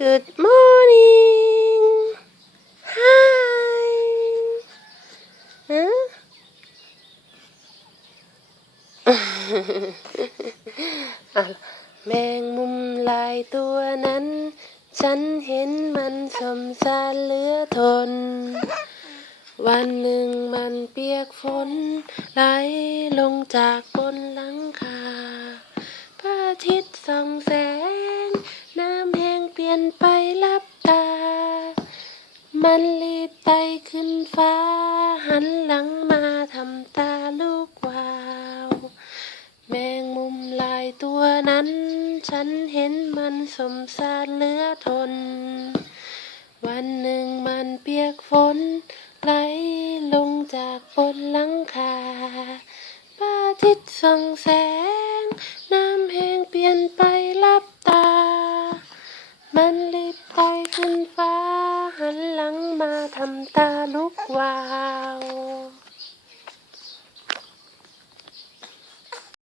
Good morning Hi แมงมุมลายตัวนั้น ฉันเห็นมันสมสารเหลือทน วันหนึ่งมันเปียกฝน ไหลลงจากบนหลังคาพระอาทิตย์ส่องแสง มันรีบไต่ขึ้นฟ้า หันหลังมาทำตาลูกวาว แมงมุมลายตัวนั้น ฉันเห็นมันสมสารเหลือทน วันหนึ่งมันเปียกฝน ไหลลงจากบนหลังคาพระอาทิตย์ส่องแสง น้ำแห้งเปลี่ยนไปลับตา มันรีบไต่ขึ้น มาทำตาลุกวาว